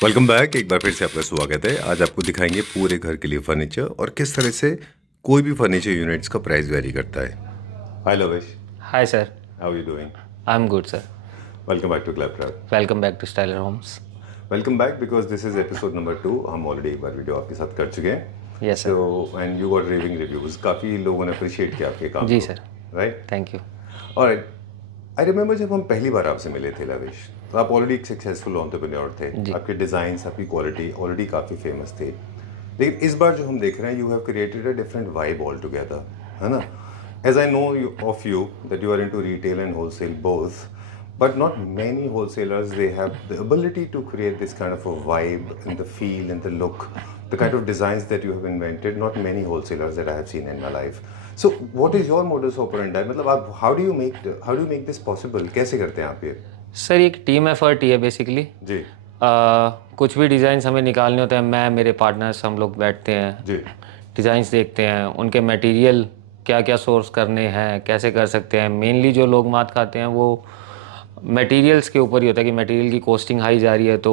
Welcome back. एक बार फिर से आपका स्वागत है। आज आपको दिखाएंगे पूरे घर के लिए फर्नीचर और किस तरह से कोई भी फर्नीचर यूनिट्स का प्राइस वेरी करता है। Hi Lavesh, Hi sir, how you doing? I'm good sir. Welcome back to क्लैपट्रैप। Welcome back to Styler Homes. Welcome back because this is episode number 2। हम ऑलरेडी एक बार वीडियो आपके साथ कर चुके हैं। Yes sir. So and you got raving reviews, काफ़ी लोगों ने अप्रिशिएट किया आपके काम जी को, sir. राइट? Thank you. और आई रिमेंबर जब हम पहली बार आपसे मिले थे लवेश, तो आप ऑलरेडी एक सक्सेसफुल एंटरप्रेन्योर थे। जी. आपके डिज़ाइंस, आपकी क्वालिटी ऑलरेडी काफ़ी फेमस थे। लेकिन इस बार जो हम देख रहे हैं, you have created a different vibe all together, है ना? As I know of you that you are into retail and wholesale both, but not many wholesalers they have the ability to create this kind of a vibe and the feel and the look, the kind of designs that you have invented. Not many wholesalers that I have seen in my life. So what is your modus operandi? मतलब आप how do you make this possible? कैसे करते हैं आप ये? Sir एक team effort ही है basically. जी कुछ भी डिज़ाइंस हमें निकालने होते हैं, मैं मेरे पार्टनर्स हम लोग बैठते हैं, जी डिज़ाइंस देखते हैं, उनके मटेरियल क्या क्या सोर्स करने हैं, कैसे कर सकते हैं। मेनली जो लोग मात खाते हैं वो मटेरियल्स के ऊपर ही होता है कि मटेरियल की कॉस्टिंग हाई जा रही है तो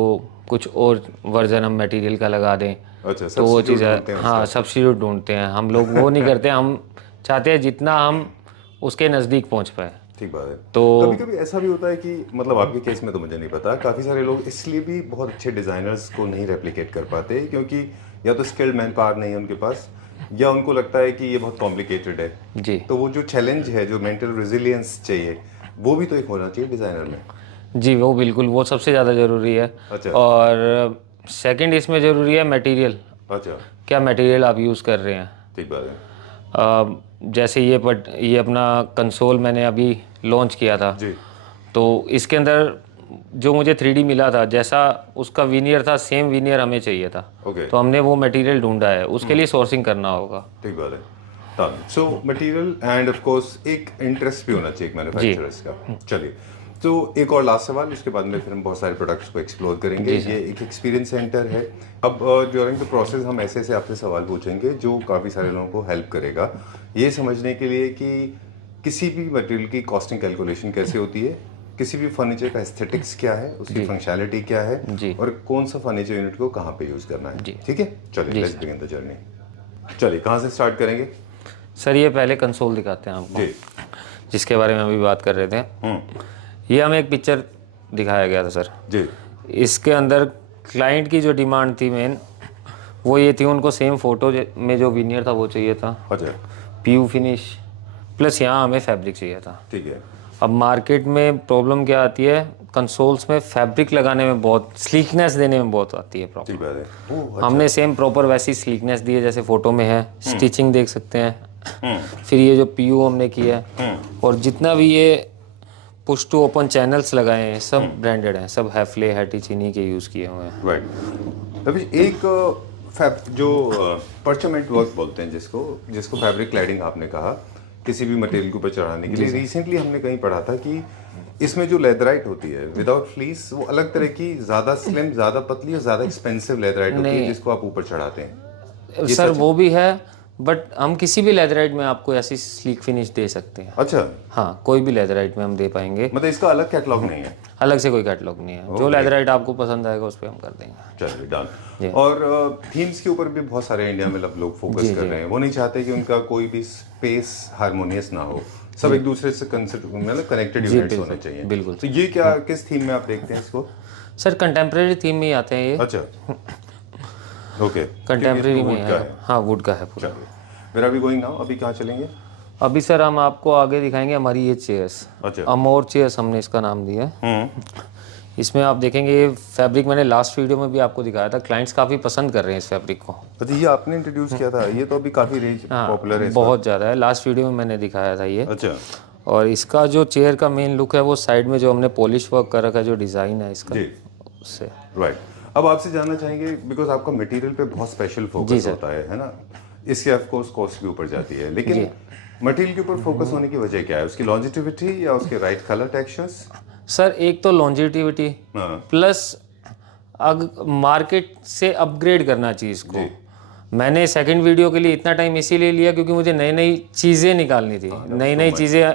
कुछ और वर्जन हम मटेरियल का लगा दें। अच्छा, तो वो substitute चीज़ ढूंढते है, हैं हाँ उसका। सब्स्टिट्यूट ढूंढते हैं। हम लोग वो नहीं करते, हम चाहते हैं जितना हम उसके नज़दीक पहुंच पाए। ठीक बात है। तो कभी कभी ऐसा भी होता है कि मतलब आपके केस में तो मुझे नहीं पता, काफ़ी सारे लोग इसलिए भी बहुत अच्छे डिज़ाइनर्स को नहीं रेप्लिकेट कर पाते क्योंकि या तो स्किल्ड मैन पावर नहीं है उनके पास, या उनको लगता है कि ये बहुत कॉम्प्लिकेटेड है। जी तो वो जो चैलेंज है, जो मेंटल रेजिलियंस चाहिए, वो भी तो एक होना चाहिए डिज़ाइनर में। जी, वो बिल्कुल, वो सबसे ज़्यादा ज़रूरी है। अच्छा। और सेकंड इसमें ज़रूरी है मटेरियल। अच्छा, क्या मटेरियल आप यूज़ कर रहे हैं। ठीक बात है। जैसे ये अपना कंसोल मैंने अभी लॉन्च किया था, जी तो इसके अंदर जो मुझे 3D मिला था, जैसा उसका विनियर था सेम विनियर हमें चाहिए था। ओके, तो हमने वो मटेरियल ढूंढा है, उसके लिए सोर्सिंग करना होगा। ठीक बात है। तब so material end of course एक इंटरेस्ट भी होना चाहिए मैन्युफैक्चरर्स का। चलिए, तो एक और लास्ट सवाल, उसके बाद में फिर हम बहुत सारे प्रोडक्ट्स को एक्सप्लोर करेंगे। ये एक एक्सपीरियंस सेंटर है। अब ड्यूरिंग द प्रोसेस हम ऐसे ऐसे आपसे सवाल पूछेंगे जो काफ़ी सारे लोगों को हेल्प करेगा ये समझने के लिए कि किसी भी मटेरियल की कॉस्टिंग कैलकुलेशन कैसे होती है, किसी भी फर्नीचर का एस्थेटिक्स क्या है, उसकी फंक्शनैलिटी क्या है, जी। और कौन सा फर्नीचर यूनिट को कहाँ पे यूज़ करना है। जी। ठीक है, चलिए लेट्स बिगिन द जर्नी। चलिए, कहाँ से स्टार्ट करेंगे? सर ये पहले कंसोल दिखाते हैं आपको, जी जिसके बारे में अभी बात कर रहे थे। ये हमें एक पिक्चर दिखाया गया था सर। जी इसके अंदर क्लाइंट की जो डिमांड थी मेन, वो ये थी, उनको सेम फोटो में जो विनियर था वो चाहिए था, अच्छा, पीयू फिनिश, प्लस यहाँ हमें फैब्रिक चाहिए था। ठीक है। अब मार्केट में प्रॉब्लम क्या आती है, कंसोल्स में फैब्रिक लगाने में बहुत, स्लीकनेस देने में बहुत आती है ठीक प्रॉब्लम। बात है। ओह, अच्छा। हमने सेम प्रॉपर वैसी स्लीकनेस दी है जैसे फोटो में है, स्टिचिंग देख सकते हैं। फिर ये जो पीयू हमने किया है, और जितना भी ये पुश टू ओपन चैनल्स लगाए हैं सब ब्रांडेड हैं, सब हैफले हैटीचिनी के यूज़ किए हुए हैं। राइट। अभी एक जो परचमेंट वर्क बोलते हैं जिसको फैब्रिक क्लैडिंग आपने कहा, किसी भी मटेरियल के ऊपर चढ़ाने के लिए, रिसेंटली हमने कहीं पढ़ा था कि इसमें जो लेदराइट होती है विदाउट फ्लीस, वो अलग तरह की ज़्यादा स्लिम, ज़्यादा पतली और ज़्यादा एक्सपेंसिव लेदराइट होती है जिसको आप ऊपर चढ़ाते हैं। सर वो भी है, बट हम किसी भी लेदराइट में आपको ऐसी स्लीक फिनिश दे सकते हैं। अच्छा, हाँ, कोई भी लेदराइट में हम दे पाएंगे। मतलब इसका अलग कैटलॉग नहीं है? अलग से कोई कैटलॉग नहीं है, जो लेदराइट आपको पसंद आएगा उस पर हम कर देंगे। चलिए, डन। और थीम्स के ऊपर भी बहुत सारे इंडिया में लोग फोकस कर रहे हैं। वो नहीं चाहते कि उनका कोई भी स्पेस हारमोनियस ना हो, सब एक दूसरे से मतलब कनेक्टेड यूनिट्स होने चाहिए। बिल्कुल। तो ये क्या, किस थीम में आप देखते हैं इसको? सर कंटेम्प्रेरी थीम में ही आते हैं ये। अच्छा, ओके। कंटेम्प्रेरी में है, हाँ वुड का है पूरा। Where are we going now? अभी कहाँ चलेंगे? अभी सर हम आपको आगे दिखाएंगे हमारी ये चेयर्स। अच्छा। अमोर चेयर्स हमने इसका नाम दिया है। इसमें आप देखेंगे ये फैब्रिक मैंने लास्ट वीडियो में भी आपको दिखाया था, क्लाइंट्स काफ़ी पसंद कर रहे हैं इस फैब्रिक को। अच्छा, ये आपने इंट्रोड्यूस किया था? ये तो अभी काफ़ी रेंज पॉपुलर है। बहुत ज़्यादा है, लास्ट वीडियो में मैंने दिखाया था ये। अच्छा, और इसका जो चेयर का मेन लुक है, वो साइड में जो हमने पॉलिश वर्क कर रखा है, जो डिज़ाइन है इसका, जी, उससे। राइट। अब आपसे जानना चाहेंगे, बिकॉज आपका मटेरियल पे बहुत स्पेशल फोकस होता है ना? इसके ऑफ कोर्स कॉस्ट के ऊपर जाती है, लेकिन मटेरियल के ऊपर फोकस होने की वजह क्या है? उसकी लॉन्जिटिविटी या उसके राइट कलर टेक्सचर्स? सर एक तो लॉन्जिटिविटी, प्लस मार्केट से अपग्रेड करना चीज़ को। मैंने सेकंड वीडियो के लिए इतना टाइम इसीलिए लिया क्योंकि मुझे नई नई चीज़ें निकालनी थी, नई नई चीज़ें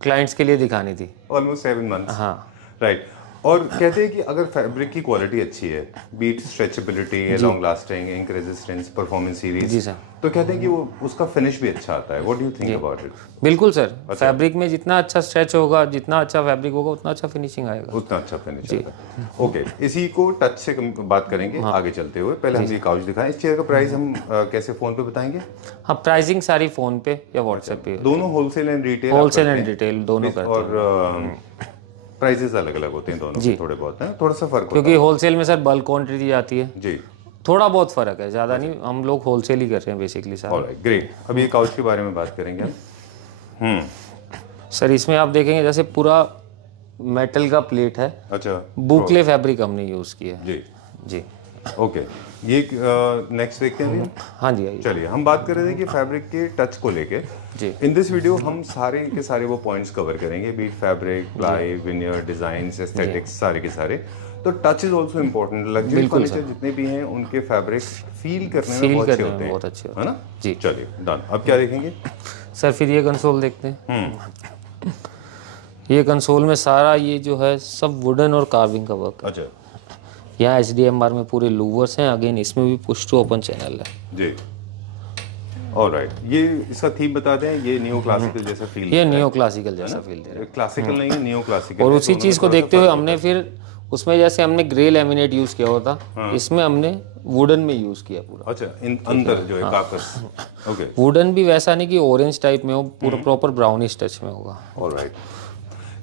क्लाइंट्स के लिए दिखानी थी। Almost 7 months। हाँ, राइट। और कहते हैं कि अगर फैब्रिक की क्वालिटी अच्छी है, beat stretchability, long lasting, ink resistance, performance G series, sir. तो कहते हैं कि वो उसका फिनिश भी अच्छा आता है। What do you think about it? बिल्कुल सर, फैब्रिक में जितना अच्छा स्ट्रेच होगा, जितना अच्छा फैब्रिक होगा, उतना अच्छा फिनिशिंग आएगा। उतना अच्छा फिनिश आता है। ओके, इसी को टच से बात करेंगे आगे चलते हुए। पहले हम ये काउच दिखाएं। इस चेयर का प्राइस हम कैसे फोन पे बताएंगे? हाँ, प्राइसिंग सारी फ़ोन पे या व्हाट्सएप पे, दोनों wholesale and retail? Wholesale and retail दोनों करते हैं। और प्राइसेस अलग अलग होते हैं दोनों के, थोड़े बहुत हैं, थोड़ा सा फर्क क्योंकि होलसेल में सर बल्क क्वांटिटी आती है, जी। थोड़ा बहुत फ़र्क है, ज़्यादा नहीं। हम लोग होलसेल ही कर रहे हैं बेसिकली सारा। Alright, great. अब ये काउच के बारे में बात करेंगे हम। सर इसमें आप देखेंगे जैसे पूरा मेटल का प्लेट है, अच्छा, बुकले फैब्रिक हमने यूज़ किया है। जी जी ओके। ये नेक्स्ट देखते हैं अभी। हाँ जी, आइए। चलिए, हम बात कर रहे थे कि फैब्रिक के टच को लेके। जी इन दिस वीडियो हम सारे के सारे वो पॉइंट्स कवर करेंगे, be it fabric, ply, veneer, designs, aesthetics, सारे के सारे। तो touch is also important. Luxury furniture जितने भी हैं उनके फैब्रिक फील करने में बहुत अच्छे होते हैं, बहुत अच्छे है ना? जी। चलिए, डन। अब क्या देखेंगे? सर फिर ये कंसोल देखते हैं। ये कंसोल में सारा ये जो है सब वुडन और कार्विंग का वर्क है। अच्छा यहाँ HDMR में पूरे लूवर्स हैं, अगेन इसमें भी पुश टू ओपन चैनल है जी। ऑलराइट, ये इसका थीम बता दें। ये नियो क्लासिकल जैसा फील, ये नियो क्लासिकल जैसा फील दे रहा क्लासिकल नहीं है, नियो क्लासिकल। है। और उसी चीज़ को देखते हुए हमने फिर उसमें जैसे हमने ग्रे लैमिनेट यूज़ किया होता, इसमें हमने वुडन में यूज़ किया पूरा। अच्छा, इन अंदर जो है काकस। ओके, वुडन भी वैसा नहीं कि ऑरेंज टाइप में हो, पूरा प्रॉपर ब्राउनिश टच में होगा। ऑलराइट।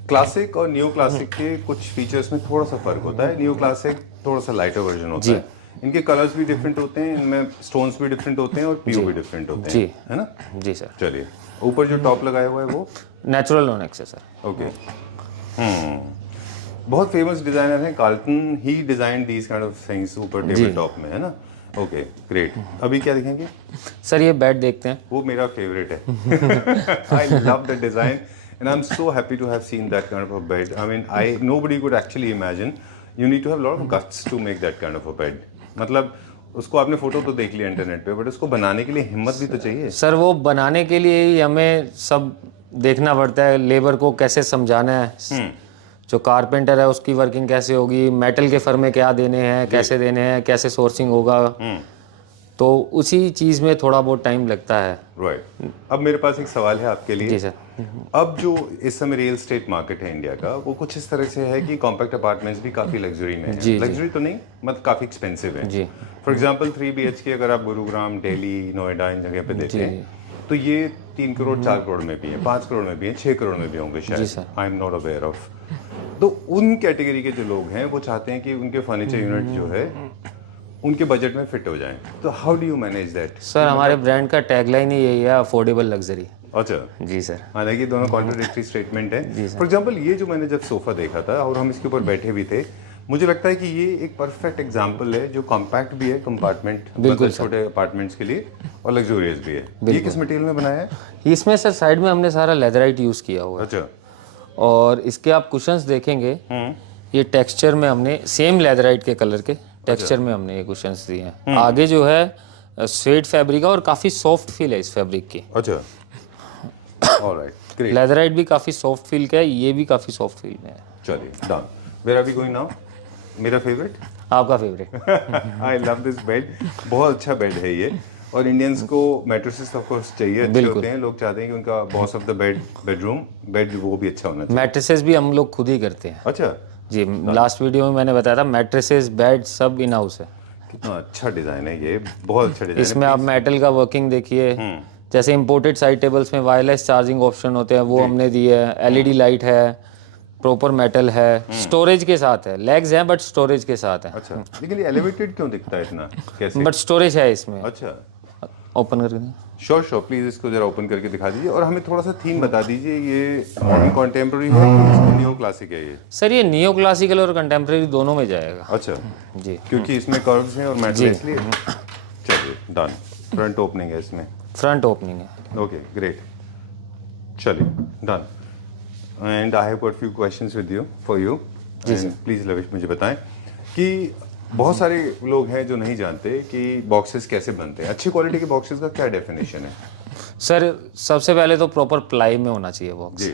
क्लासिक और न्यू क्लासिक के कुछ फीचर्स में थोड़ा सा फर्क होता है। न्यू क्लासिक थोड़ा सा लाइटर वर्जन होता है, इनके कलर्स भी डिफरेंट होते हैं, इनमें स्टोन्स भी डिफरेंट होते हैं और पीओ भी डिफरेंट होते हैं, है ना? जी सर। चलिए, ऊपर जो टॉप लगाया हुआ है वो नेचुरल ओनेक्स है सर। ओके। बहुत फेमस डिजाइनर हैं, Carlton he design these kind of things ऊपर टेबल टॉप में, है ना? Okay, great. अभी क्या दिखेंगे? सर ये बेड देखते हैं। वो मेरा फेवरेट है। I love the design and I'm so happy to have seen that kind of a bed. I mean, nobody could actually imagine. You need to have a lot of guts to make that kind of a bed. मतलब उसको आपने photo तो देख लिया internet पे, but उसको बनाने के लिए हिम्मत भी तो चाहिए। सर वो बनाने के लिए ही हमें सब देखना पड़ता है, लेबर को कैसे समझाना है, जो कारपेंटर है उसकी वर्किंग कैसे होगी, मेटल के फर्मे क्या देने हैं, कैसे देने हैं, कैसे सोर्सिंग होगा, तो उसी चीज़ में थोड़ा बहुत टाइम लगता है। राइट। अब मेरे पास एक सवाल है आपके लिए। जी सर। अब जो इस समय रियल एस्टेट मार्केट है इंडिया का, वो कुछ इस तरह से है कि कॉम्पैक्ट अपार्टमेंट्स भी काफ़ी लग्जरी में है। लग्जरी तो नहीं, मतलब काफ़ी एक्सपेंसिव है। जी। फॉर एग्जांपल 3 BHK अगर आप गुरुग्राम, दिल्ली, नोएडा इन जगह पे देते हैं, तो ये 3 करोड़ 4 करोड़ में भी है, 5 करोड़ में भी है, 6 करोड़ में भी होंगे शायद। I am not aware of. तो उन कैटेगरी के जो लोग हैं वो चाहते हैं कि उनके फर्नीचर यूनिट जो है उनके बजट में फिट हो जाएं। तो how do you manage that? Sir हमारे ब्रांड का टैगलाइन ही यही है, अफोर्डेबल लग्जरी। अच्छा जी सर। हालांकि दोनों कॉन्ट्राडिक्टरी स्टेटमेंट है। फॉर एग्जांपल ये जो मैंने जब सोफा देखा था और हम इसके ऊपर बैठे भी थे, मुझे लगता है कि ये एक परफेक्ट एग्जांपल है जो कॉम्पैक्ट भी है, कंपार्टमेंट, बिल्कुल छोटे अपार्टमेंट्स के लिए, और लग्जूरियस भी है। ये किस मटेरियल में बनाया है? इसमें सर साइड में हमने सारा लेदराइट यूज़ किया हुआ है। अच्छा। और इसके आप कुशन्स देखेंगे, ये टेक्सचर में हमने सेम लेदराइट के कलर के टेक्सचर में हमने ये कुशन्स दिए हैं। आगे जो है स्वेट फैब्रिक है और काफ़ी सॉफ्ट फील है इस फैब्रिक की। अच्छा, ऑलराइट, ग्रेट। लेदराइट भी काफ़ी सॉफ्ट फील का है, ये भी काफ़ी सॉफ्ट फील में है। चलिए, done. Where are we going now? मेरा फेवरेट, आपका favourite. I love this bed. बहुत अच्छा बेड है ये। और इंडियंस को मैट्रेसेस ऑफ कोर्स चाहिए, अच्छे होते हैं। लोग चाहते हैं कि उनका boss of the bedroom bed वो भी अच्छा होना चाहिए। मैट्रेसेस भी हम लोग खुद ही करते हैं। अच्छा जी, लास्ट वीडियो में मैंने बताया था, मैट्रेसेस बेड सब इन हाउस है। कितना अच्छा डिजाइन है ये, बहुत अच्छा डिजाइन है। इसमें आप मेटल का वर्किंग देखिए, जैसे इंपोर्टेड साइड टेबल्स में वायरलेस चार्जिंग ऑप्शन होते हैं वो हमने दिए है, LED लाइट है, प्रॉपर मेटल है, स्टोरेज के साथ है, लेग्स हैं बट स्टोरेज के साथ है। अच्छा, लेकिन ये एलिवेटेड क्यों दिखता है इतना? कैसे? बट स्टोरेज है इसमें। अच्छा, ओपन करके श्योर प्लीज इसको जरा ओपन करके दिखा दीजिए। और हमें थोड़ा सा थीम बता दीजिए, ये मॉडर्न कॉन्टेम्प्रेरी है कि नियो क्लासिक है ये? सर ये नियो क्लासिकल और कंटेम्प्रेरी दोनों में जाएगा। अच्छा जी, क्योंकि इसमें कर्व्स हैं और मेटल इसलिए। चलिए, डन। फ्रंट ओपनिंग है इसमें? फ्रंट ओपनिंग है। Okay, great. चलिए, done. And I have got few questions with you for you. Please Lavish मुझे बताएं कि बहुत सारे लोग हैं जो नहीं जानते कि बॉक्सेस कैसे बनते हैं। अच्छी क्वालिटी के बॉक्सेस का क्या डेफिनेशन है? सर सबसे पहले तो प्रॉपर प्लाई में होना चाहिए बॉक्स। जी।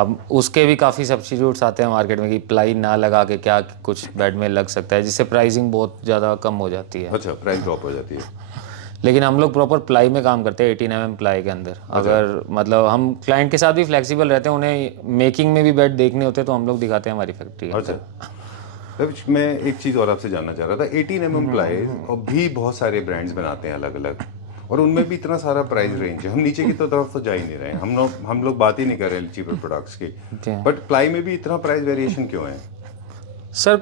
अब उसके भी काफ़ी सब्स्टिट्यूट्स आते हैं मार्केट में कि प्लाई ना लगा के क्या कुछ बेड में लग सकता है, जिससे प्राइसिंग बहुत ज़्यादा कम हो जाती है। अच्छा, प्राइस ड्रॉप हो जाती है। लेकिन हम लोग प्रॉपर प्लाई में काम करते हैं, 18 mm प्लाई के अंदर। अगर मतलब हम क्लाइंट के साथ भी फ्लेक्सिबल रहते हैं, उन्हें मेकिंग में भी बेड देखने होते हैं तो हम लोग दिखाते हैं हमारी फैक्ट्री के अंदर। अच्छा, मैं एक चीज़ और आपसे जानना चाह रहा था, 18 mm प्लाई और भी बहुत सारे ब्रांड्स बनाते हैं अलग अलग, और उनमें भी इतना सारा प्राइस रेंज है। हम नीचे की तरफ तो जा ही नहीं रहे हैं, हम लोग बात ही नहीं कर रहे चीपर प्रोडक्ट्स की, बट प्लाई में भी इतना प्राइस वेरिएशन क्यों है? सर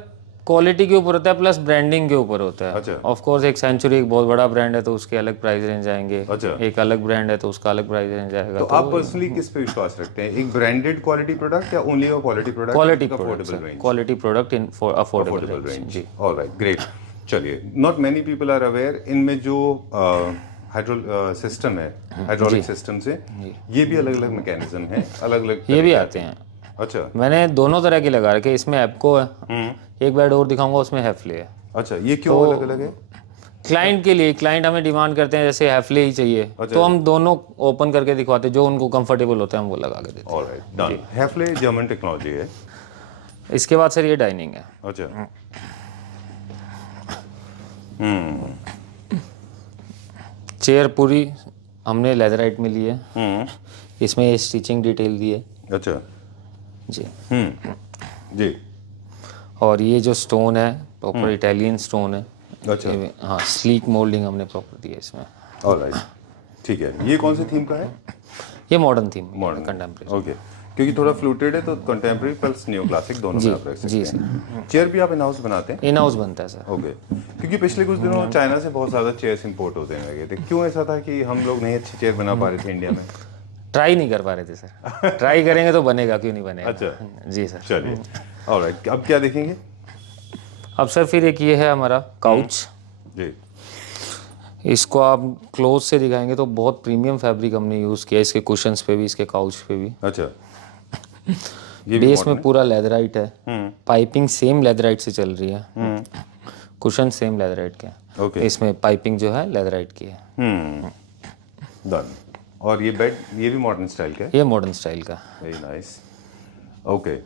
क्वालिटी के ऊपर होता है, प्लस ब्रांडिंग के ऊपर होता है। अच्छा। ऑफ कोर्स एक सेंचुरी एक बहुत बड़ा ब्रांड है तो उसके अलग प्राइस रेंज आएंगे। अच्छा। एक अलग ब्रांड है तो उसका अलग प्राइस रेंज आएगा। तो आप पर्सनली किस पे विश्वास रखते हैं, एक ब्रांडेड क्वालिटी प्रोडक्ट या only a quality product? Quality affordable product, range. Quality product in for affordable affordable range. Range. जी। Alright, great. चलिए, not many people are aware, इनमें जो सिस्टम है, हाइड्रोलिक सिस्टम से ये भी अलग अलग मैकेनिज्म है, अलग अलग ये भी आते हैं। अच्छा। मैंने दोनों तरह की लगा रखे, इसमें एप्को है, एक बेड और दिखाऊंगा उसमें हैफले है। अच्छा, ये क्यों अलग अलग है? क्लाइंट के लिए, क्लाइंट हमें डिमांड करते हैं जैसे हैफले ही चाहिए, तो हम दोनों ओपन करके दिखवाते हैं, जो उनको कंफर्टेबल होता है हम वो लगा के देते हैं। Alright, done. Hafele German technology है। इसके बाद सर ये डाइनिंग है। अच्छा। चेयर पूरी हमने लेदराइट में ली है, इसमें स्टिचिंग डिटेल दी है। अच्छा जी। जी। और ये जो स्टोन है प्रॉपर इटालियन स्टोन है। अच्छा। हाँ, स्लीक मोल्डिंग हमने प्रॉपर दी है इसमें। ऑलराइट, ठीक है। ये कौन सी थीम का है? ये modern theme, modern contemporary. Okay, क्योंकि थोड़ा फ्लूटेड है तो कंटेम्प्रेरी प्लस न्यू क्लासिक दोनों में आप रख सकते हैं। चेयर भी आप इन हाउस बनाते हैं? इन हाउस बनता है सर। ओके, क्योंकि पिछले कुछ दिनों चाइना से बहुत ज़्यादा चेयर्स इंपोर्ट होते लगे थे, क्यों ऐसा था कि हम लोग नहीं अच्छी चेयर बना पा रहे थे इंडिया में? ट्राई नहीं कर पा रहे थे सर। ट्राई करेंगे तो बनेगा, क्यों नहीं बनेगा। अच्छा जी सर। चलिए, ऑलराइट, अब क्या देखेंगे? अब सर फिर एक ये है हमारा काउच। जी। इसको आप क्लोज से दिखाएंगे तो बहुत प्रीमियम फैब्रिक हमने यूज़ किया इसके कुशंस पे भी, इसके काउच पे भी। अच्छा, ये भी बेस में पूरा लेदराइट है, पाइपिंग सेम लेदराइट से चल रही है, कुशन सेम लेदराइट के हैं। ओके। इसमें पाइपिंग जो है लेदराइट की है। डन। और ये बेड, ये भी मॉडर्न स्टाइल का है? ये मॉडर्न स्टाइल का। Very nice. ओके,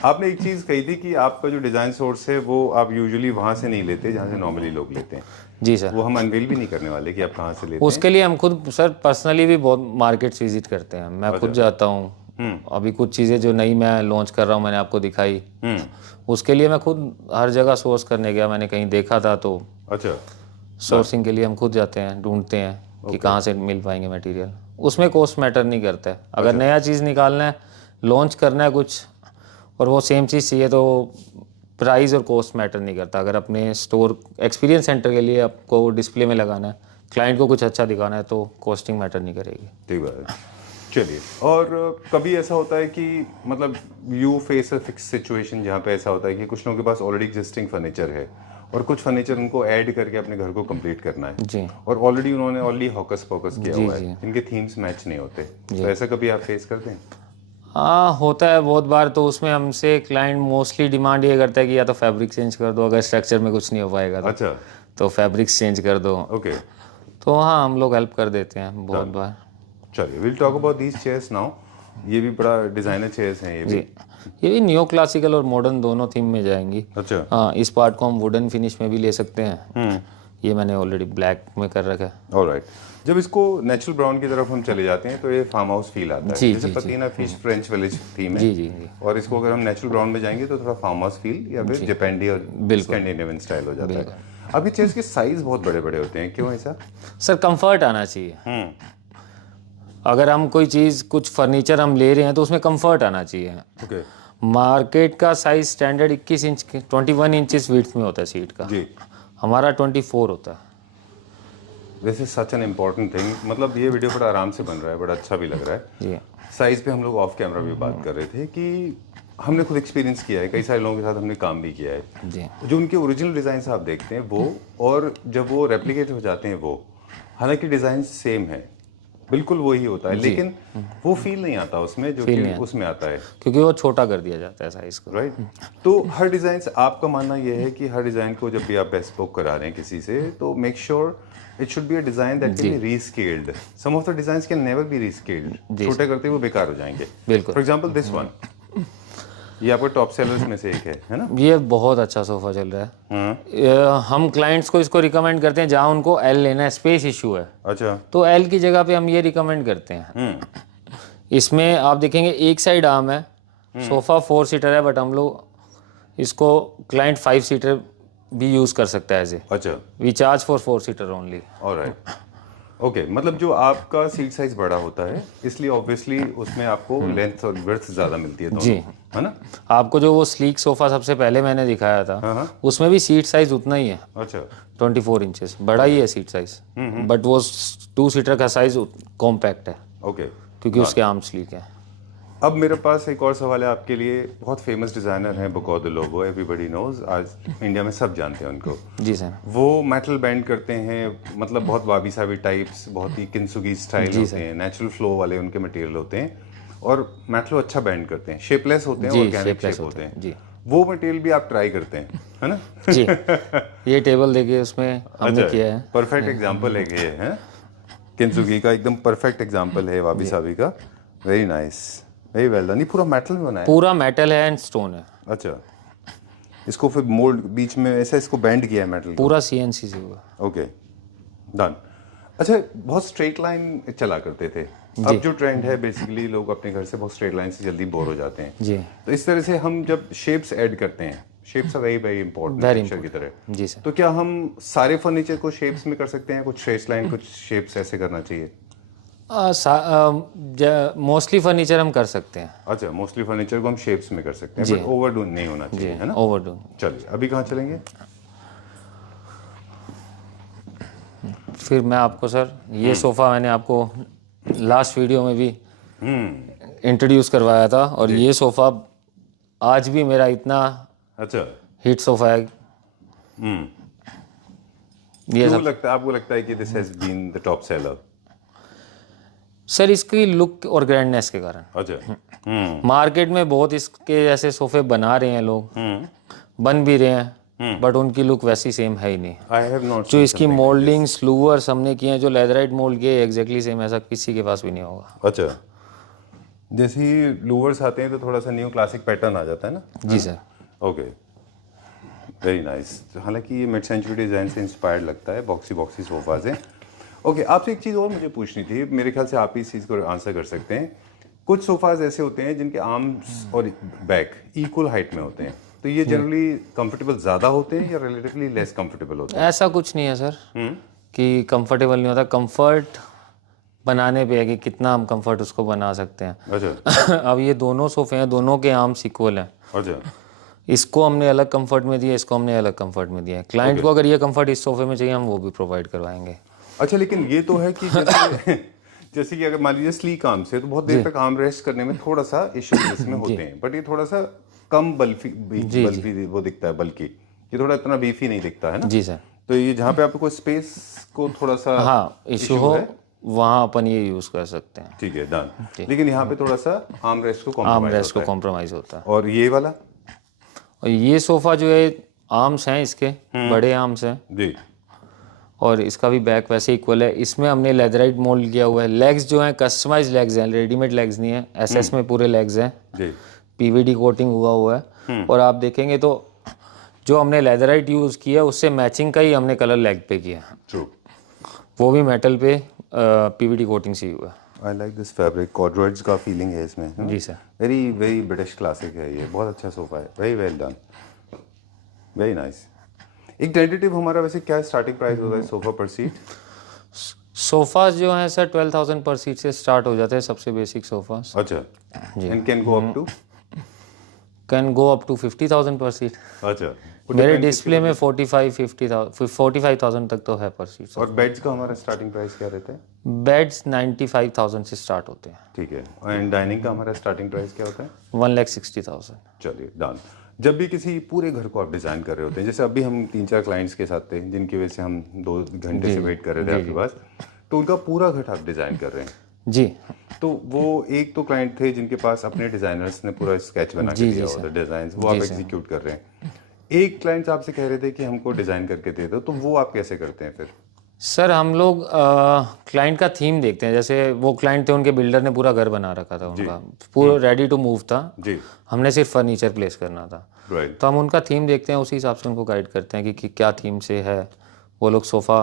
आपने एक चीज़ कही थी कि आपका जो डिज़ाइन सोर्स है वो आप यूजुअली वहाँ से नहीं लेते जहाँ से नॉर्मली लोग लेते हैं। जी सर। वो हम अनवील भी नहीं करने वाले कि आप कहाँ से लेते उसके लिए हम खुद सर पर्सनली भी बहुत मार्केट्स विजिट करते हैं। मैं खुद जाता हूँ। अभी कुछ चीज़ें जो नई मैं लॉन्च कर रहा हूँ, मैंने आपको दिखाई, उसके लिए मैं खुद हर जगह सोर्स करने गया। मैंने कहीं देखा था तो अच्छा, सोर्सिंग के लिए हम खुद जाते हैं, ढूंढते हैं कि कहाँ से मिल पाएंगे मटेरियल। उसमें कॉस्ट मैटर नहीं करता है। अगर नया चीज़ निकालना है, लॉन्च करना है कुछ, और वो सेम चीज़ चाहिए तो प्राइस और कॉस्ट मैटर नहीं करता। अगर अपने स्टोर एक्सपीरियंस सेंटर के लिए आपको डिस्प्ले में लगाना है, क्लाइंट को कुछ अच्छा दिखाना है, तो कॉस्टिंग मैटर नहीं करेगी। ठीक बात है। चलिए, और कभी ऐसा होता है कि मतलब you face a fix situation जहाँ पे ऐसा होता है कि कुछ लोगों के पास ऑलरेडी एग्जिस्टिंग फर्नीचर है और कुछ फर्नीचर उनको ऐड करके अपने घर को कंप्लीट करना है जी। और ऑलरेडी उन्होंने हॉकस पॉकस किया हुआ है, इनके थीम्स मैच नहीं होते, तो ऐसा कभी आप फेस करते हैं? हाँ, होता है बहुत बार। तो उसमें हमसे क्लाइंट मोस्टली डिमांड ये करता है कि या तो फैब्रिक चेंज कर दो, अगर स्ट्रक्चर में कुछ नहीं हो पाएगा तो। अच्छा। तो फैब्रिक्स चेंज कर दो। ओके। तो हाँ, हम लोग हेल्प कर देते हैं बहुत बार। चलिए, will talk about these chairs now. ये भी बड़ा डिजाइनर चेयर्स हैं ये भी। ये भी न्यू क्लासिकल और मॉडर्न दोनों थीम में जाएंगी। अच्छा। हाँ, इस पार्ट को हम वुडन फिनिश में भी ले सकते हैं। ये मैंने ऑलरेडी ब्लैक में कर रखा है। ऑलराइट, जब इसको नेचुरल ब्राउन की तरफ हम चले जाते हैं तो ये फार्म हाउस फील आता है, जैसे पतीना फिश फ्रेंच विलेज थीम है। जी जी जी। और इसको अगर हम नेचुरल ब्राउन में जाएंगे तो थोड़ा फार्म हाउस फील या फिर जापानी और स्कैंडिनेवियन स्टाइल हो जाता है। अभी चेयर्स के साइज बहुत बड़े बड़े होते हैं, क्यों ऐसा? सर कंफर्ट आना चाहिए। अगर हम कोई चीज़, कुछ फर्नीचर हम ले रहे हैं तो उसमें कंफर्ट आना चाहिए। ओके। मार्केट का size standard 21 inch 21 inches width में होता है सीट का। जी। हमारा 24 होता है। This is such an important thing. मतलब ये वीडियो बड़ा आराम से बन रहा है, बड़ा अच्छा भी लग रहा है। जी। साइज पे हम लोग ऑफ कैमरा भी बात कर रहे थे कि हमने खुद एक्सपीरियंस किया है, कई सारे लोगों के साथ हमने काम भी किया है। जी। जो उनके ओरिजिनल डिज़ाइन आप देखते हैं वो, और जब वो रेप्लिकेट हो जाते हैं वो, हालांकि डिज़ाइन सेम है बिल्कुल वही होता है, लेकिन वो फील नहीं आता उसमें जो कि उसमें आता है, क्योंकि वो छोटा कर दिया जाता है साइज को। राइट। तो हर डिजाइन, आपका मानना यह है कि हर डिजाइन को जब भी आप बेस्पोक करा रहे हैं किसी से, तो make sure it should be a design that can be rescaled. Some of the designs can never be rescaled, छोटे करते वो बेकार हो जाएंगे। बिल्कुल। फॉर एग्जांपल दिस वन, ये आपका टॉप सेलर्स में से एक है ना? ये बहुत अच्छा सोफ़ा चल रहा है। हम क्लाइंट्स को इसको रिकमेंड करते हैं जहाँ उनको एल लेना है, स्पेस इशू है, अच्छा। तो एल की जगह पे हम ये रिकमेंड करते हैं। इसमें आप देखेंगे एक साइड आर्म है, सोफ़ा 4 सीटर है, बट हम लोग इसको क्लाइंट 5 सीटर भी यूज़ कर सकता है एज ए। अच्छा, we charge for 4 seater only. Alright, okay. मतलब जो आपका सीट साइज बड़ा होता है, इसलिए ऑब्वियसली उसमें आपको लेंथ और विड्थ ज़्यादा मिलती है दोनों, है ना? आपको जो वो स्लीक सोफ़ा सबसे पहले मैंने दिखाया था, उसमें भी सीट साइज उतना ही है। अच्छा, 24 इंचेस बड़ा ही है सीट साइज, बट वो 2 सीटर का साइज कॉम्पैक्ट है, ओके। क्योंकि उसके आर्म स्लीक है। अब मेरे पास एक और सवाल है आपके लिए। बहुत फेमस डिज़ाइनर हैं बुकाओ द लोबो, एवरीबडी नोज, आज इंडिया में सब जानते हैं उनको। जी सर। वो मेटल बैंड करते हैं, मतलब बहुत वाबी साबी टाइप्स, बहुत ही किंसुगी स्टाइल होते हैं, नेचुरल फ्लो वाले उनके मटेरियल होते हैं, और मेटल अच्छा बैंड करते हैं, शेपलेस होते हैं, ऑर्गेनिक शेप होते हैं जी। वो मटेरियल भी आप ट्राई करते हैं, है ना? जी। ये टेबल देखिए, उसमें हमने किया है। परफेक्ट एग्जांपल है ये, है किंसुगी का, एकदम परफेक्ट एग्जांपल है वाबी साबी का। Very nice, very well done. ये पूरा मेटल में बना है? पूरा मेटल है एंड स्टोन है। अच्छा, इसको फिर मोल्ड बीच में ऐसा इसको बैंड किया है मेटल? पूरा सीएनसी से हुआ। Okay, done. अच्छा, बहुत स्ट्रेट लाइन चला करते थे, अब जो ट्रेंड है बेसिकली लोग अपने घर से बहुत स्ट्रेट लाइन से जल्दी बोर हो जाते हैं जी। तो इस तरह से हम जब शेप्स ऐड करते हैं, shapes are very very important picture की तरह। जी सर। तो क्या हम सारे फर्नीचर को शेप्स में कर सकते हैं? कुछ स्ट्रेट लाइन, कुछ शेप्स ऐसे करना चाहिए? मोस्टली फर्नीचर हम कर सकते हैं। अच्छा, मोस्टली फर्नीचर को हम शेप्स में कर सकते हैं, बट ओवरडू नहीं होना चाहिए, है ना? ओवरडू। चलिए, अभी कहाँ चलेंगे? फिर मैं आपको सर, ये सोफ़ा मैंने आपको लास्ट वीडियो में भी इंट्रोड्यूस करवाया था, और ये सोफ़ा आज भी मेरा इतना अच्छा हिट सोफ़ा है। ये सब लगता है, आपको लगता है कि this has been the top seller? Sir, इसकी लुक और ग्रैंडनेस के कारण। अच्छा। मार्केट में बहुत इसके जैसे सोफे बना रहे हैं लोग, बन भी रहे हैं, बट उनकी लुक वैसी सेम है ही नहीं। आई हैव नॉट। जो इसकी मोल्डिंग स्लूवर्स हमने किए हैं, जो लेदराइट मोल्ड किए, एग्जैक्टली सेम ऐसा किसी के पास भी नहीं होगा। अच्छा, जैसे ही लूवर्स आते हैं तो थोड़ा सा न्यू क्लासिक पैटर्न आ जाता है ना? जी सर। Okay, very nice. हालांकि ये मिड सेंचुरी डिज़ाइन से इंस्पायर्ड लगता है, बॉक्सी बॉक्सी सोफाज हैं। ओके, आपसे एक चीज़ और मुझे पूछनी थी, मेरे ख्याल से आप ही इस चीज़ को आंसर कर सकते हैं। कुछ सोफाज ऐसे होते हैं जिनके आर्म्स और बैक इक्वल हाइट में होते हैं, तो ये जनरली कंफर्टेबल ज़्यादा होते हैं या रिलेटिवली लेस कंफर्टेबल होते हैं? ऐसा कुछ नहीं है सर कि कंफर्टेबल नहीं होता। कंफर्ट बनाने पे है कि कितना हम कंफर्ट उसको बना सकते हैं। अच्छा। अब ये दोनों सोफे हैं, दोनों के आर्म्स इक्वल हैं। अच्छा, इसको हमने अलग कंफर्ट में दिया, इसको हमने अलग कंफर्ट में दिया है। क्लाइंट को अगर ये कंफर्ट इस सोफे में चाहिए, हम वो भी प्रोवाइड करवाएंगे। अच्छा, लेकिन ये तो है कि जैसे कि अगर मान लीजिए स्लीक आर्म्स है तो बहुत देर तक आर्म रेस्ट करने में थोड़ा सा इश्यूज इसमें होते हैं, बट ये थोड़ा सा कम बल्फी वो दिखता है, बल्कि ये थोड़ा इतना बीफी नहीं दिखता है ना? जी सर। तो ये जहाँ पे आपको स्पेस को थोड़ा सा इशू हो, वहाँ अपन ये यूज़ कर सकते हैं। ठीक है, डन। लेकिन यहाँ पे थोड़ा सा आर्म रेस्ट को कॉम्प्रोमाइज़ होता है। और ये वाला, और ये सोफ़ा जो है, आर्म्स हैं इसके बड़े आर्म्स हैं जी, और इसका भी बैक वैसे इक्वल है। इसमें हमने लेदराइट मोल्ड किया हुआ है। लेग्स जो हैं कस्टमाइज लेग्स हैं, रेडीमेड लेग्स नहीं है, एसएस में पूरे लेग्स हैं जी, पीवीडी कोटिंग हुआ है। और आप देखेंगे तो जो हमने लेदराइट यूज़ किया उससे मैचिंग का ही हमने कलर लेग पे किया, ट्रू, वो भी मेटल पे पीवीडी कोटिंग से हुआ है। I like this fabric, corduroys का फीलिंग है इसमें। जी sir. Very very British classic है ये, बहुत अच्छा सोफा है, very well done, very nice. एक टेंटेटिव हमारा वैसे क्या स्टार्टिंग प्राइस होता है सोफा पर सीट? सोफास जो हैं सर 12,000 पर सीट से स्टार्ट हो जाते हैं, सबसे बेसिक सोफास। अच्छा, and can go up to? Can go up to 50,000 per seat. अच्छा, मेरे डिस्प्ले में 45,000 तक तो है पर सीट। और बेड्स का हमारा स्टार्टिंग प्राइस क्या रहता है? बेड्स 95,000 से स्टार्ट होते हैं। ठीक है, एंड डाइनिंग का हमारा स्टार्टिंग प्राइस क्या होता है? 1,60,000। चलिए, डन। जब भी किसी पूरे घर को आप डिज़ाइन कर रहे होते हैं, जैसे अभी हम 3-4 क्लाइंट्स के साथ थे जिनकी वजह से हम 2 घंटे से वेट कर रहे थे आपके पास, तो उनका पूरा घर आप डिज़ाइन कर रहे हैं। जी तो वो एक तो क्लाइंट थे जिनके पास अपने डिज़ाइनर्स ने पूरा स्केच बना के दिया होता है, डिज़ाइन वो आप एग्जीक्यूट कर रहे हैं। एक क्लाइंट आपसे कह रहे थे कि हमको डिज़ाइन करके दे दो, तो वो आप कैसे करते हैं फिर? सर, हम लोग क्लाइंट का थीम देखते हैं। जैसे वो क्लाइंट थे, उनके बिल्डर ने पूरा घर बना रखा था, उनका पूरा रेडी टू मूव था जी, हमने सिर्फ फर्नीचर प्लेस करना था। राइट। तो हम उनका थीम देखते हैं, उसी हिसाब से उनको गाइड करते हैं कि क्या थीम से है, वो लोग सोफ़ा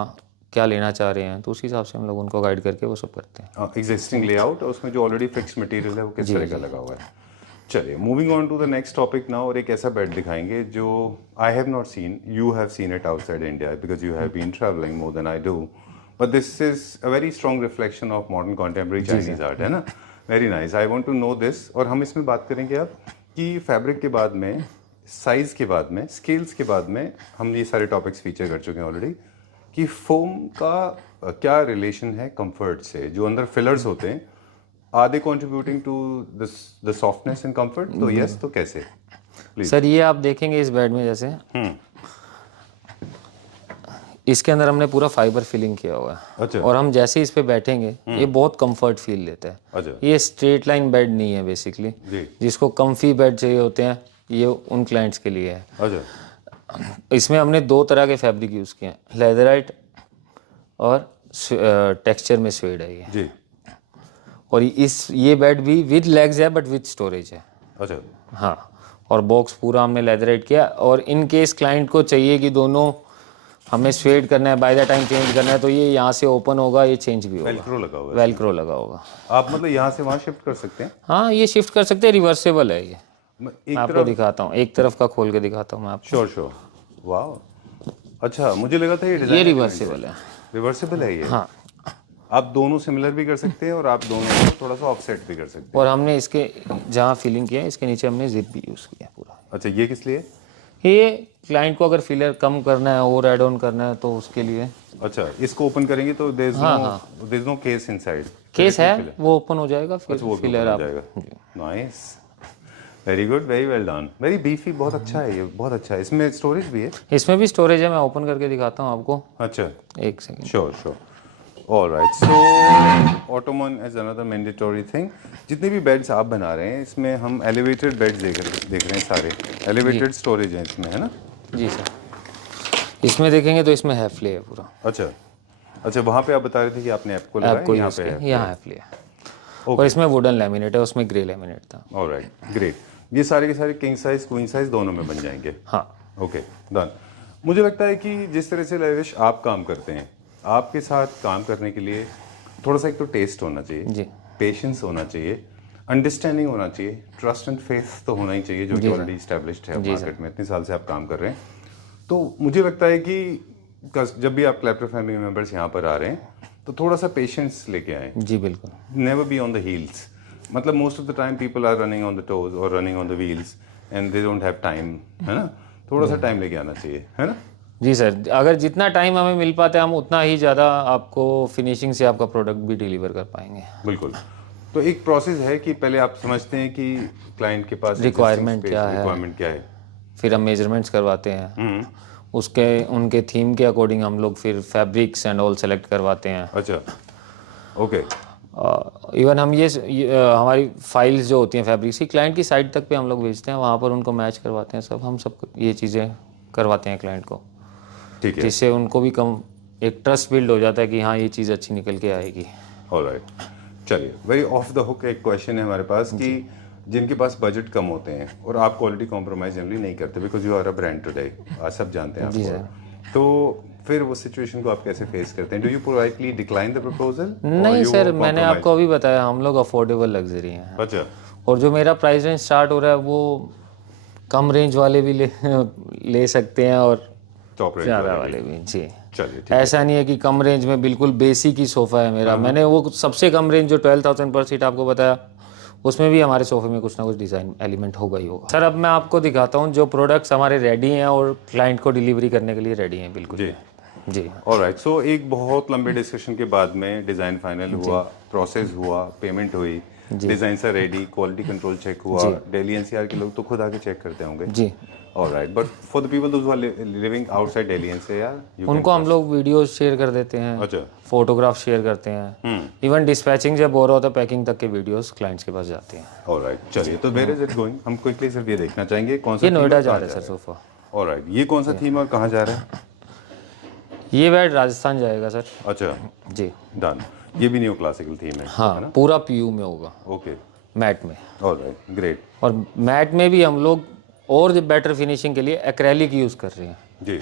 क्या लेना चाह रहे हैं, तो उसी हिसाब से हम लोग उनको गाइड करके वो सब करते हैं। एग्जिस्टिंग लेआउट और उसमें जो ऑलरेडी फिक्स मटेरियल है वो किस तरह का लगा हुआ है। चलिए, moving on to the next topic now, और एक ऐसा बेड दिखाएंगे जो I have not seen, you have seen it outside India because you have been travelling more than I do, but this is a very strong reflection of modern contemporary Chinese art, है ना? Very nice, I want to know this. और हम इसमें बात करेंगे अब कि fabric के बाद में, साइज़ के बाद में, स्केल्स के बाद में, हम ये सारे टॉपिक्स फीचर कर चुके हैं ऑलरेडी, कि फोम का क्या रिलेशन है कंफर्ट से। जो अंदर फिलर्स होते हैं, are they contributing to the softness and comfort? तो यस, तो कैसे? प्लीज सर, ये आप देखेंगे इस बेड में, जैसे इसके अंदर हमने पूरा फाइबर फिलिंग किया हुआ है। अच्छा। और हम जैसे इस पे बैठेंगे ये बहुत कंफर्ट फील देता है। अच्छा ये स्ट्रेट लाइन बेड नहीं है बेसिकली। जी, जिसको कम्फी बेड चाहिए होते हैं, ये उन क्लाइंट्स के लिए है। अच्छा इसमें हमने 2 तरह के फैब्रिक यूज़ किए हैं, लेदराइट और टेक्सचर में स्वेड है ये। जी, और ये बेड भी विद लेग्स है बट विद स्टोरेज है। अच्छा हाँ, और बॉक्स पूरा हमने लेदराइट किया। और इन केस क्लाइंट को चाहिए कि दोनों हमें स्वेड करना है, बाय द टाइम चेंज करना है, तो ये यहाँ से ओपन होगा, ये चेंज भी होगा। वेलक्रो लगा हुआ है, वेलक्रो लगा होगा। आप मतलब यहाँ से वहाँ शिफ्ट कर सकते हैं? हाँ, ये शिफ्ट कर सकते हैं, रिवर्सेबल है ये। एक मैं आपको तरफ, दिखाता हूँ, एक तरफ का खोल के दिखाता हूँ मैं आपको। श्योर श्योर, वाह, अच्छा, मुझे लगा था ये ये डिजाइन रिवर्सेबल है। रिवर्सिबल है ये। हाँ, आप दोनों सिमिलर भी कर सकते हैं और आप दोनों को थोड़ा सा ऑफसेट भी कर सकते और हमने इसके जहाँ फिलिंग किया है, इसके नीचे हमने जिप भी यूज़ किया है पूरा। हैं। अच्छा, ये किस लिए? ये क्लाइंट को अगर फिलर कम करना है और ऐड ऑन करना है तो उसके लिए। अच्छा, इसको ओपन करेंगे तो there is no case inside. Case है, वो ओपन हो जाएगा, फिर अच्छा, वो फिलर हो आप। जाएगा। Nice, very good, very well done, very beefy, बहुत अच्छा है ये, बहुत अच्छा है। इसमें स्टोरेज भी है? इसमें भी स्टोरेज है, मैं ओपन करके दिखाता हूँ आपको, अच्छा, एक second. Sure sure, alright. So Ottoman is another mandatory thing. जितने भी बेड्स आप बना रहे हैं, इसमें हम एलिवेटेड बेड्स देख रहे हैं, सारे एलिवेटेड स्टोरेज है इसमें, है ना? जी सर, इसमें देखेंगे तो इसमें हैफले है पूरा। अच्छा अच्छा, वहाँ पे आप बता रहे थे कि आपने ऐप को लगाया, आपको यहाँ यूज़ पे किया, है। यहाँ हैफले है। और इसमें वुडन लैमिनेट है, उसमें ग्रे लैमिनेट था। Alright, great. ये सारे के सारे किंग साइज, क्वीन साइज दोनों में बन जाएंगे। हाँ, ओके, डन। मुझे लगता है कि जिस तरह से लविश आप काम करते हैं, आपके साथ काम करने के लिए थोड़ा सा एक तो टेस्ट होना चाहिए जी पेशेंस होना चाहिए, अंडरस्टैंडिंग होना चाहिए, ट्रस्ट एंड फेथ तो होना ही चाहिए, जो कि ऑलरेडी स्टैब्लिश्ड है मार्केट में, इतने साल से आप काम कर रहे हैं। तो मुझे लगता है कि जब भी आप क्लैप्टर फैमिली मेंबर्स यहाँ पर आ रहे हैं तो थोड़ा सा पेशेंस लेके आएँ। जी बिल्कुल। Never be on the heels. मतलब most of the time people are running on the toes और running on the wheels and they don't have time, है ना? थोड़ा सा टाइम लेके आना चाहिए, है ना? जी सर, अगर जितना टाइम हमें मिल पाता है हम उतना ही ज़्यादा आपको फिनिशिंग से आपका प्रोडक्ट भी डिलीवर कर पाएंगे। बिल्कुल। तो एक प्रोसेस है कि पहले आप समझते हैं कि क्लाइंट के पास रिक्वायरमेंट क्या है, फिर हम मेजरमेंट्स करवाते हैं, उसके उनके थीम के अकॉर्डिंग हम लोग फिर फैब्रिक्स एंड ऑल सेलेक्ट करवाते हैं। अच्छा, ओके। इवन हम ये हमारी फाइल्स जो होती हैं फैब्रिक्स की, क्लाइंट की साइट तक पे हम लोग भेजते हैं, वहाँ पर उनको मैच करवाते हैं, हम सब ये चीज़ें करवाते हैं क्लाइंट को, ठीक है, जिससे उनको भी कम एक ट्रस्ट बिल्ड हो जाता है कि हाँ ये चीज़ अच्छी निकल के आएगी। ऑलराइट। चलिए, वेरी ऑफ द हुक एक क्वेश्चन है हमारे पास कि जिनके पास बजट कम होते हैं और आप क्वालिटी कॉम्प्रोमाइज जनरली नहीं करते because you are a brand today, आज सब जानते हैं आपको, तो फिर वो सिचुएशन को आप कैसे फेस करते हैं? Do you politely decline the proposal? नहीं सर, मैंने आपको अभी बताया हम लोग अफोर्डेबल लग्जरी हैं। अच्छा, और जो मेरा प्राइस रेंज स्टार्ट हो रहा है वो कम रेंज वाले भी ले सकते हैं और टॉप रेंज ज़्यादा वाले भी। जी, चलिए, ठीक ऐसा नहीं है कि कम रेंज में बिल्कुल बेसिक ही सोफ़ा है मेरा। मैंने वो सबसे कम रेंज जो 12,000 पर सीट आपको बताया, उसमें भी हमारे सोफ़े में कुछ ना कुछ डिज़ाइन एलिमेंट होगा ही होगा। सर, अब मैं आपको दिखाता हूँ जो प्रोडक्ट्स हमारे रेडी हैं और क्लाइंट को डिलीवरी करने के लिए रेडी हैं। बिल्कुल जी जी। ऑलराइट। सो एक बहुत लंबे डिस्कशन के बाद में डिज़ाइन फाइनल हुआ, प्रोसेस हुआ, पेमेंट हुई, डिजाइन सा रेडी, क्वालिटी कंट्रोल चेक हुआ, दिल्ली एनसीआर के लोग तो खुद आके चेक करते होंगे जी। Alright, but for the people who are living outside Delhi NCR, उनको हम लोग वीडियोस शेयर कर देते हैं, अच्छा, फोटोग्राफ शेयर करते हैं, इवन डिस्पैचिंग जब हो रहा होता है पैकिंग तक के वीडियोस क्लाइंट्स के पास जाते हैं। ऑलराइट, चलिए तो वेयर इज इट गोइंग, हम क्विकली सिर्फ ये देखना चाहेंगे कौन सा ये नोएडा जा रहा है सर सोफा। ऑलराइट, ये कौन सा थीम और कहाँ जा रहा है? ये बेड राजस्थान जाएगा सर। अच्छा जी, डन। ये भी न्यू क्लासिकल थीम है? हाँ, पूरा पीयू में होगा, ओके, मैट में। Alright, great. और मैट में भी हम लोग और बेटर फिनिशिंग के लिए एक्रेलिक यूज़ कर रहे हैं। जी,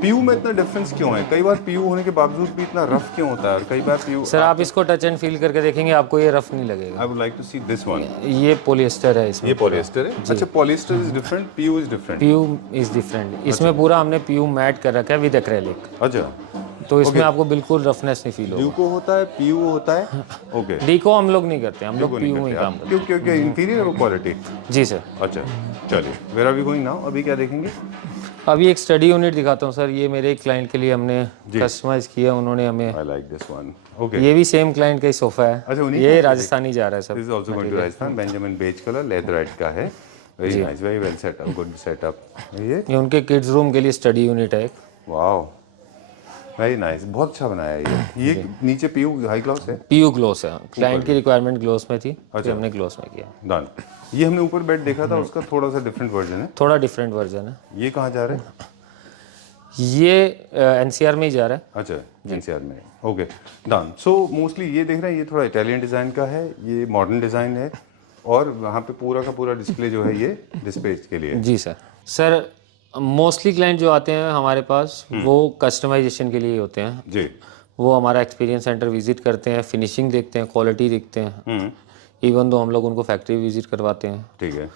पीयू में इतना डिफरेंस क्यों है? कई बार पीयू होने के बावजूद भी इतना रफ क्यों होता है, और कई बार पीयू? सर आप इसको टच एंड फील करके देखेंगे, आपको ये रफ नहीं लगेगा। I would like to see this one. ये पॉलिएस्टर है इसमें। ये पॉलिएस्टर है? अच्छा, polyester is different, PU is different. PU is different, इसमें पूरा हमने पीयू मैट कर रखा है विद एक्रेलिक, अच्छा, तो इसमें आपको बिल्कुल रफनेस नहीं फील होगा। ड्यूको होता है, पीयू होता है, ओके। डीको हम लोग नहीं करते, हम लोग पीयू में ही काम करते क्यों क्यों क्या इंफीरियर हो क्वालिटी? हैं। जी सर। अच्छा, चलिए, where are we going now? अभी क्या देखेंगे? अभी एक स्टडी यूनिट दिखाता हूँ सर, ये मेरे एक क्लाइंट के लिए हमने कस्टमाइज किया, उन्होंने हमें। आई लाइक दिस वन, ओके। ये भी सेम क्लाइंट का ही सोफा है। अच्छा, उन्हीं ये राजस्थानी जा रहा है sir. This is also going to Rajasthan, Benjamin beige colour, leatherite का है, very nice, very well set up, good setup. ये उनके किड्स रूम के लिए स्टडी यूनिट है एक। वाओ, वेरी नाइस, बहुत अच्छा बनाया है ये नीचे पीयू हाई ग्लॉस है? पीयू ग्लोस है, क्लाइंट की रिक्वायरमेंट ग्लोस में थी, तो हमने ग्लोस में किया। डन। ये हमने ऊपर बेड देखा था, उसका थोड़ा सा डिफरेंट वर्जन है। थोड़ा डिफरेंट वर्जन है। ये कहाँ जा रहा है? ये एनसीआर में ही जा रहा है। अच्छा, एनसीआर में, ओके, डन। सो मोस्टली ये देख रहे हैं, ये थोड़ा इटालियन डिज़ाइन का है, ये मॉडर्न डिज़ाइन है, और वहाँ पे पूरा का पूरा डिस्प्ले जो है ये डिस्प्ले के लिए। जी सर। सर मोस्टली क्लाइंट जो आते हैं हमारे पास वो कस्टमाइजेशन के लिए होते हैं। जी, वो हमारा एक्सपीरियंस सेंटर विजिट करते हैं, फिनिशिंग देखते हैं, क्वालिटी देखते हैं, इवन तो हम लोग उनको फैक्ट्री विजिट करवाते हैं। ठीक है,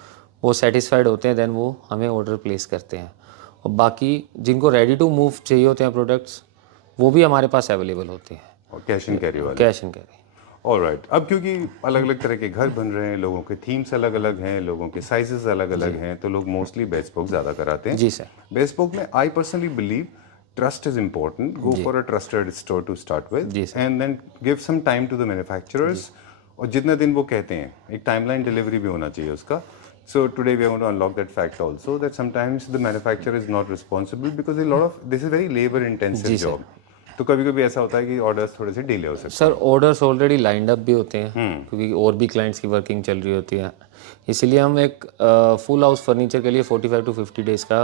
वो सेटिस्फाइड होते हैं, देन वो हमें ऑर्डर प्लेस करते हैं। और बाकी जिनको रेडी टू मूव चाहिए होते हैं प्रोडक्ट्स, वो भी हमारे पास अवेलेबल होते हैं, और कैश एंड कैरी वाले? Cash and carry. ऑलराइट, अब क्योंकि अलग अलग तरह के घर बन रहे हैं, लोगों के थीम्स अलग अलग हैं, लोगों के साइजेस अलग अलग हैं, तो लोग मोस्टली बेस्पोक ज़्यादा कराते हैं। जी सर। बेस्पोक में I personally believe trust is important. Go for a trusted store to start with, and then give some time to the manufacturers. और जितने दिन वो कहते हैं, एक टाइमलाइन डिलीवरी भी होना चाहिए उसका. So today we are going to unlock that fact also, that sometimes the manufacturer is not responsible because this is very labor intensive job. तो कभी कभी ऐसा होता है कि ऑर्डर्स थोड़े से डिले हो सकते हैं। Sir orders already lined up भी होते हैं, क्योंकि और भी क्लाइंट्स की वर्किंग चल रही होती है, इसीलिए हम एक फुल हाउस फर्नीचर के लिए 45 to 50 डेज का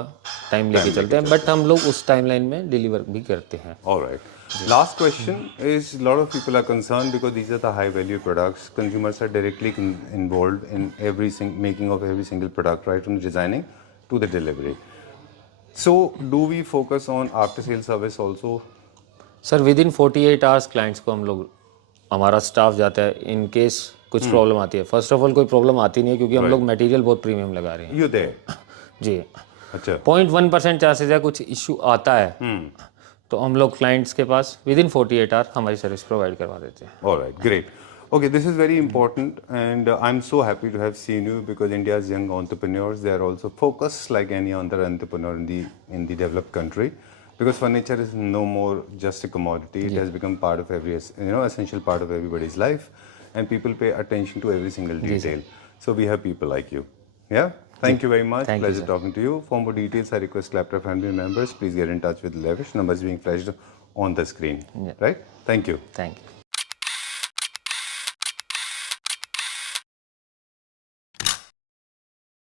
टाइम लेके चलते हैं, बट हम लोग उस टाइमलाइन में डिलीवर भी करते हैं। Alright. Last question is, a lot of people are concerned because these are the high value products. Consumers are directly involved in making of every single product, right from designing to the delivery. So do we focus on after sale service also? Sir with in 48 hours clients को हम लोग, हमारा staff जाता है in case कुछ problem आती है। First of all कोई प्रॉब्लम आती नहीं है, क्योंकि हम लोग मटेरियल बहुत प्रीमियम लगा रहे हैं। You there? जी। अच्छा। 0.1% चांसेस है कुछ इशू आता है, तो हम लोग क्लाइंट्स के पास विद इन 48 आवर हमारी सर्विस प्रोवाइड करवा देते हैं। Alright, great. Okay, this is very important, and I'm so happy to have seen you because India's young entrepreneurs, they are also focused like any other entrepreneur in the developed country. Because furniture is no more just a commodity; it has become part of essential part of everybody's life, and people pay attention to every single detail. So we have people like you. Yeah. Thank you very much. Pleasure talking to you. For more details, I request Claptrap family members, please get in touch with Levish. Numbers being flashed on the screen. Right. Thank you. Thank you.